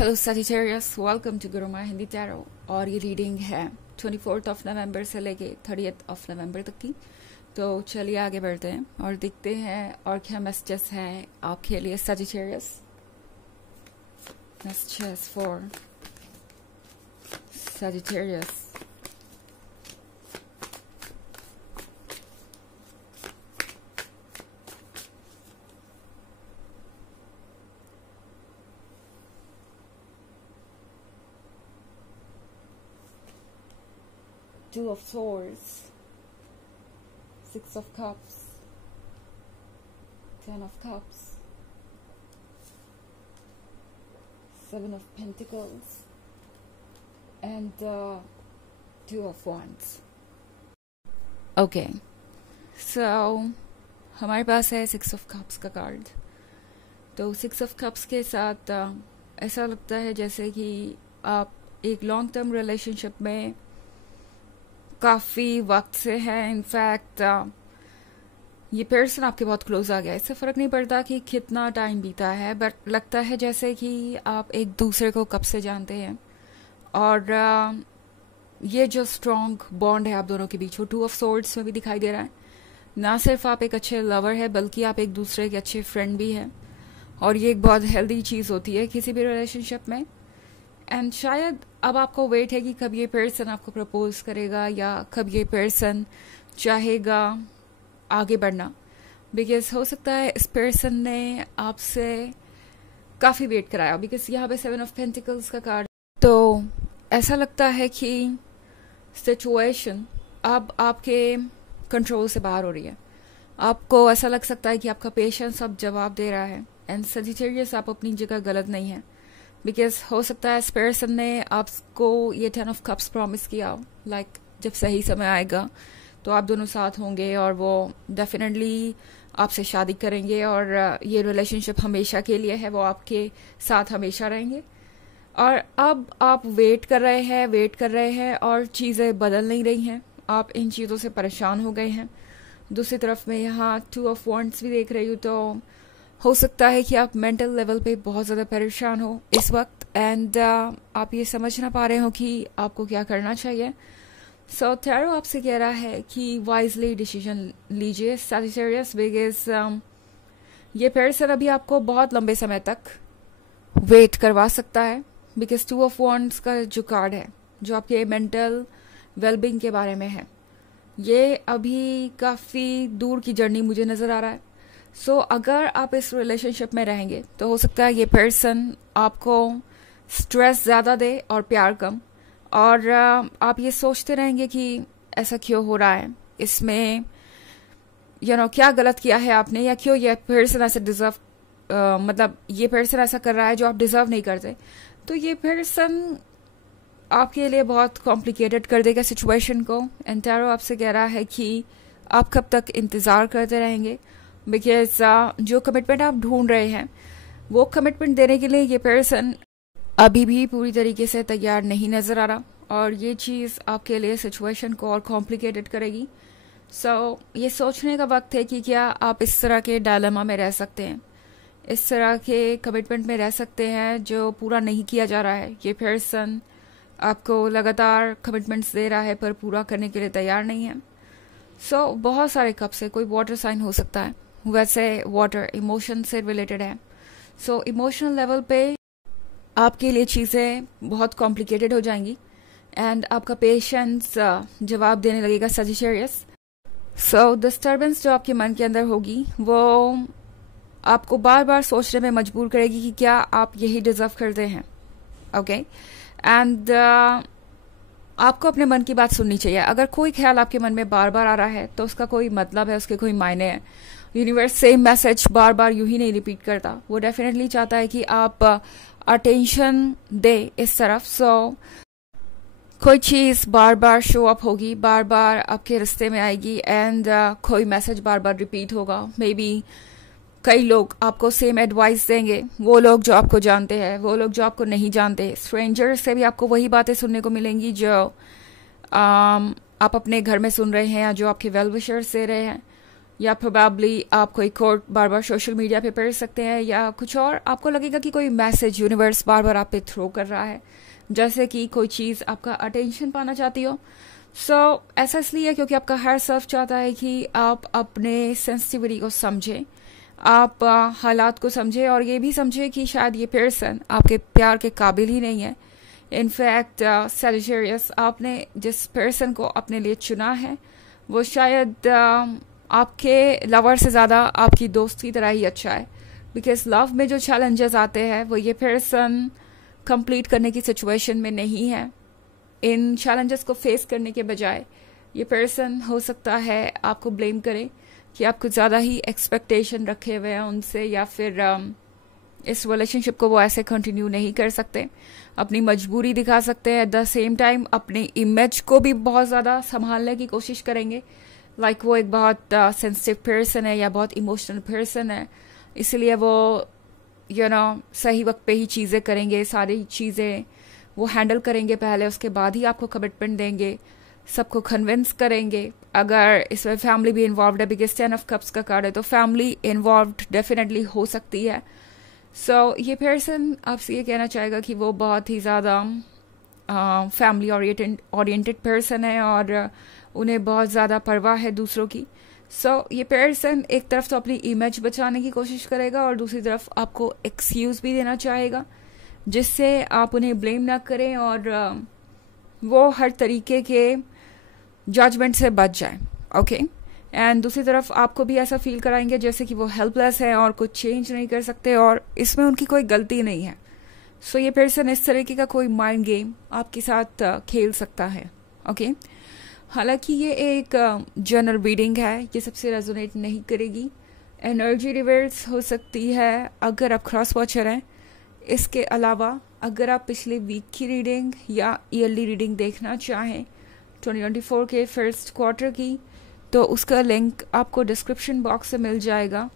Hello Sagittarius, welcome to Guruma Hindi tarot. और ये reading है 24 ऑफ नवंबर से लेके 30 ऑफ नवंबर तक की। तो चलिए आगे बढ़ते हैं और देखते हैं और क्या मैसेजेस है आपके लिए Sagittarius. Messages for Sagittarius. Two of Swords, Six of Cups, Ten of Cups, Seven of Pentacles, and Two of Wands. Okay, so हमारे पास है Six of Cups का कार्ड। तो Six of Cups के साथ ऐसा लगता है जैसे कि आप एक लॉन्ग टर्म रिलेशनशिप में काफ़ी वक्त से है। इनफैक्ट ये पर्सन आपके बहुत क्लोज आ गया। इससे फ़र्क नहीं पड़ता कि कितना टाइम बीता है, बट लगता है जैसे कि आप एक दूसरे को कब से जानते हैं। और ये जो स्ट्रॉन्ग बॉन्ड है आप दोनों के बीच, वो टू ऑफ सोर्ड्स में भी दिखाई दे रहा है। ना सिर्फ आप एक अच्छे लवर है, बल्कि आप एक दूसरे के अच्छे फ्रेंड भी हैं। और ये एक बहुत हेल्दी चीज़ होती है किसी भी रिलेशनशिप में। एंड शायद अब आपको वेट है कि कब ये पर्सन आपको प्रपोज करेगा या कब ये पर्सन चाहेगा आगे बढ़ना। बिकॉज हो सकता है इस पर्सन ने आपसे काफ़ी वेट कराया, बिकॉज यहाँ पे सेवन ऑफ पेंटिकल्स का कार्ड। तो ऐसा लगता है कि सिचुएशन अब आपके कंट्रोल से बाहर हो रही है। आपको ऐसा लग सकता है कि आपका पेशेंस अब जवाब दे रहा है। एंड सजिटेरियस, आप अपनी जगह गलत नहीं है। बिकॉज हो सकता है इस पर्सन ने आपको ये 10 ऑफ कप्स प्रॉमिस किया, लाइक जब सही समय आएगा तो आप दोनों साथ होंगे और वो डेफिनेटली आपसे शादी करेंगे और ये रिलेशनशिप हमेशा के लिए है, वो आपके साथ हमेशा रहेंगे। और अब आप वेट कर रहे हैं और चीज़ें बदल नहीं रही हैं। आप इन चीज़ों से परेशान हो गए हैं। दूसरी तरफ में यहाँ टू ऑफ वॉन्ड्स भी देख रही हूँ। तो हो सकता है कि आप मेंटल लेवल पे बहुत ज़्यादा परेशान हो इस वक्त। एंड आप ये समझ ना पा रहे हो कि आपको क्या करना चाहिए। सो टैरो आपसे कह रहा है कि वाइजली डिसीजन लीजिए सजिटेरियस, बिकॉज ये पर्सन अभी आपको बहुत लंबे समय तक वेट करवा सकता है। बिकॉज टू ऑफ वॉन्ड्स का जो कार्ड है, जो आपके मेंटल वेलबींग के बारे में है, ये अभी काफ़ी दूर की जर्नी मुझे नज़र आ रहा है। सो अगर आप इस रिलेशनशिप में रहेंगे तो हो सकता है ये पर्सन आपको स्ट्रेस ज़्यादा दे और प्यार कम। और आप ये सोचते रहेंगे कि ऐसा क्यों हो रहा है, इसमें क्या गलत किया है आपने, या क्यों ये पर्सन ऐसे डिजर्व मतलब ये पर्सन ऐसा कर रहा है जो आप डिजर्व नहीं करते। तो ये पर्सन आपके लिए बहुत कॉम्प्लिकेटेड कर देगा सिचुएशन को। एंड टैरो आपसे कह रहा है कि आप कब तक इंतज़ार करते रहेंगे। बिकॉज जो कमिटमेंट आप ढूंढ रहे हैं, वो कमिटमेंट देने के लिए ये पर्सन अभी भी पूरी तरीके से तैयार नहीं नज़र आ रहा। और ये चीज़ आपके लिए सिचुएशन को और कॉम्प्लिकेटेड करेगी। सो ये सोचने का वक्त है कि क्या आप इस तरह के डायलेमा में रह सकते हैं, इस तरह के कमिटमेंट में रह सकते हैं जो पूरा नहीं किया जा रहा है। ये पर्सन आपको लगातार कमिटमेंट्स दे रहा है पर पूरा करने के लिए तैयार नहीं है। सो बहुत सारे कप से कोई वाटर साइन हो सकता है। वैसे वाटर इमोशन से रिलेटेड है। सो इमोशनल लेवल पे आपके लिए चीज़ें बहुत कॉम्प्लिकेटेड हो जाएंगी एंड आपका पेशेंस जवाब देने लगेगा सजिटेरियस। सो डिस्टर्बेंस जो आपके मन के अंदर होगी वो आपको बार बार सोचने में मजबूर करेगी कि क्या आप यही डिजर्व करते हैं। ओके एंड आपको अपने मन की बात सुननी चाहिए। अगर कोई ख्याल आपके मन में बार बार आ रहा है तो उसका कोई मतलब है, उसके कोई मायने हैं। यूनिवर्स सेम मैसेज बार बार यूं ही नहीं रिपीट करता। वो डेफिनेटली चाहता है कि आप अटेंशन दे इस तरफ। सो कोई चीज़ बार बार शो अप होगी, बार बार आपके रिश्ते में आएगी एंड कोई मैसेज बार बार रिपीट होगा। मे बी कई लोग आपको सेम एडवाइस देंगे, वो लोग जो आपको जानते हैं, वो लोग जो आपको नहीं जानते। स्ट्रेंजर्स से भी आपको वही बातें सुनने को मिलेंगी जो आप अपने घर में सुन रहे हैं या जो आपके वेल विशर्स दे रहे हैं। या प्रोबेबली आप कोई कोट बार बार सोशल मीडिया पे पढ़ सकते हैं, या कुछ और आपको लगेगा कि कोई मैसेज यूनिवर्स बार बार आप पे थ्रो कर रहा है, जैसे कि कोई चीज़ आपका अटेंशन पाना चाहती हो। ऐसा इसलिए क्योंकि आपका हर सेल्फ चाहता है कि आप अपने सेंसिटिविटी को समझें, आप हालात को समझें, और ये भी समझें कि शायद ये पर्सन आपके प्यार के काबिल ही नहीं है। इनफैक्ट सैजिटेरियस, आपने जिस पर्सन को अपने लिए चुना है वो शायद आपके लवर से ज़्यादा आपकी दोस्त की तरह ही अच्छा है। बिकॉज लव में जो चैलेंजेस आते हैं वो ये पर्सन कंप्लीट करने की सिचुएशन में नहीं है। इन चैलेंजेस को फेस करने के बजाय ये पर्सन हो सकता है आपको ब्लेम करे कि आप कुछ ज़्यादा ही एक्सपेक्टेशन रखे हुए हैं उनसे, या फिर इस रिलेशनशिप को वो ऐसे कंटिन्यू नहीं कर सकते, अपनी मजबूरी दिखा सकते हैं। एट द सेम टाइम अपनी इमेज को भी बहुत ज़्यादा संभालने की कोशिश करेंगे, लाइक वो एक बहुत सेंसिटिव पर्सन है या बहुत इमोशनल पर्सन है, इसलिए वो सही वक्त पे ही चीज़ें करेंगे, सारी चीज़ें वो हैंडल करेंगे पहले, उसके बाद ही आपको कमिटमेंट देंगे, सबको कन्विंस करेंगे। अगर इसमें फैमिली भी इन्वॉल्व है, बिकॉज 10 ऑफ कप्स का कार्ड है, तो फैमिली इन्वॉल्व डेफिनेटली हो सकती है। ये पर्सन आपसे ये कहना चाहेगा कि वो बहुत ही ज़्यादा फैमिली ओरिएंटेड पर्सन है और उन्हें बहुत ज़्यादा परवाह है दूसरों की। ये पर्सन एक तरफ तो अपनी इमेज बचाने की कोशिश करेगा और दूसरी तरफ आपको एक्सक्यूज़ भी देना चाहेगा, जिससे आप उन्हें ब्लेम ना करें और वो हर तरीके के जजमेंट से बच जाए। ओके, एंड दूसरी तरफ आपको भी ऐसा फील कराएंगे जैसे कि वो हेल्पलेस है और कुछ चेंज नहीं कर सकते और इसमें उनकी कोई गलती नहीं है। ये पर्सन इस तरीके का कोई माइंड गेम आपके साथ खेल सकता है। ओके, हालांकि ये एक जनरल रीडिंग है, ये सबसे रेजोनेट नहीं करेगी। एनर्जी रिवर्स हो सकती है अगर आप क्रॉस वॉचर हैं। इसके अलावा अगर आप पिछले वीक की रीडिंग या ईयरली रीडिंग देखना चाहें 2024 के फर्स्ट क्वार्टर की, तो उसका लिंक आपको डिस्क्रिप्शन बॉक्स से मिल जाएगा।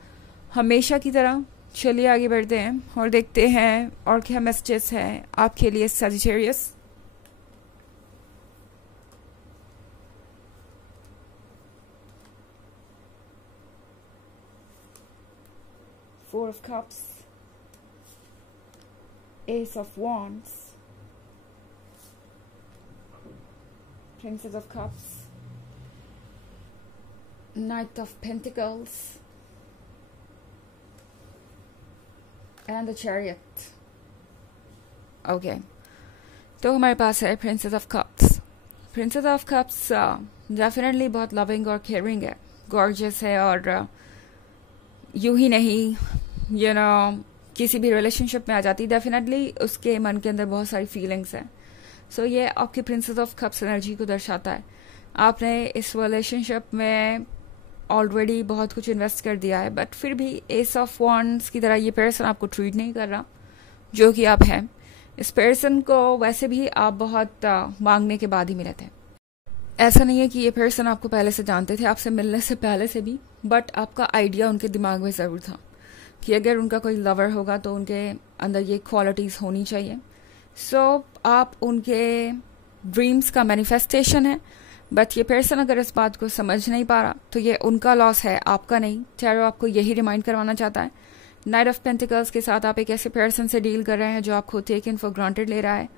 हमेशा की तरह चलिए आगे बढ़ते हैं और देखते हैं और क्या मैसेजेस हैं आपके लिए Sagittarius. Four of Cups, Ace of Wands, Princess of Cups, Knight of Pentacles, and the Chariot. Okay, तो हमारे पास है Princess of Cups. Princess of Cups definitely बहुत लविंग और केयरिंग है, गॉर्जियस है और यूं ही नहीं किसी भी रिलेशनशिप में आ जाती, डेफिनेटली उसके मन के अंदर बहुत सारी फीलिंग्स हैं। ये आपकी प्रिंसेस ऑफ कप्स एनर्जी को दर्शाता है। आपने इस रिलेशनशिप में ऑलरेडी बहुत कुछ इन्वेस्ट कर दिया है, बट फिर भी एस ऑफ वॉन्ड्स की तरह ये पर्सन आपको ट्रीट नहीं कर रहा जो कि आप हैं। इस पर्सन को वैसे भी आप बहुत मांगने के बाद ही मिले थे। ऐसा नहीं है कि ये पर्सन आपको पहले से जानते थे, आपसे मिलने से पहले से भी, बट आपका आइडिया उनके दिमाग में ज़रूर था कि अगर उनका कोई लवर होगा तो उनके अंदर ये क्वालिटीज़ होनी चाहिए। आप उनके ड्रीम्स का मैनिफेस्टेशन है, बट ये पर्सन अगर इस बात को समझ नहीं पा रहा तो ये उनका लॉस है, आपका नहीं। टैरो आपको यही रिमाइंड करवाना चाहता है। नाइट ऑफ पेंटिकल्स के साथ आप एक ऐसे पर्सन से डील कर रहे हैं जो आपको टेकन फॉर ग्रांटेड ले रहा है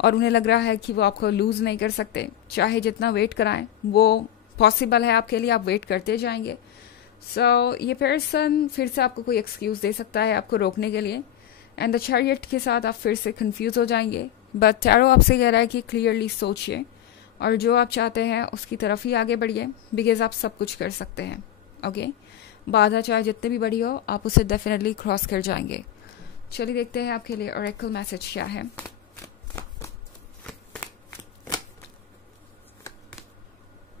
और उन्हें लग रहा है कि वो आपको लूज नहीं कर सकते, चाहे जितना वेट कराएं वो पॉसिबल है आपके लिए, आप वेट करते जाएंगे। ये पर्सन फिर से आपको कोई एक्सक्यूज दे सकता है आपको रोकने के लिए, एंड द चैरियट के साथ आप फिर से कंफ्यूज हो जाएंगे। बट टैरो आपसे कह रहा है कि क्लियरली सोचिए और जो आप चाहते हैं उसकी तरफ ही आगे बढ़िए, बिकॉज आप सब कुछ कर सकते हैं। ओके, बाधा चाहे जितनी भी बड़ी हो आप उसे डेफिनेटली क्रॉस कर जाएंगे। चलिए देखते हैं आपके लिए ऑरेकल मैसेज क्या है।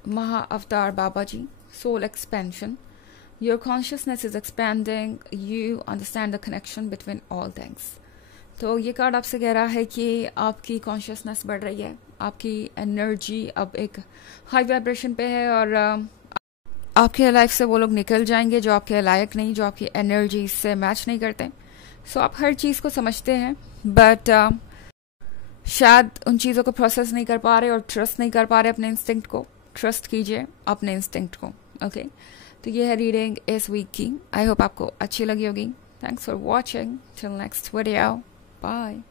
Maha Avatar Baba ji, soul expansion, your consciousness is expanding, you understand the connection between all things. तो ये कार्ड आपसे कह रहा है कि आपकी कॉन्शियसनेस बढ़ रही है, आपकी एनर्जी अब एक हाई वाइब्रेशन पे है और आपके लाइफ से वो लोग निकल जाएंगे जो आपके लायक नहीं, जो आपकी एनर्जी से मैच नहीं करते। आप हर चीज़ को समझते हैं बट शायद उन चीज़ों को प्रोसेस नहीं कर पा रहे और ट्रस्ट नहीं कर पा रहे अपने इंस्टिंक्ट को। ट्रस्ट कीजिए अपने इंस्टिंक्ट को। ओके, तो ये है रीडिंग इस वीक की। आई होप आपको अच्छी लगी होगी। Thanks for watching. Till next video. Bye.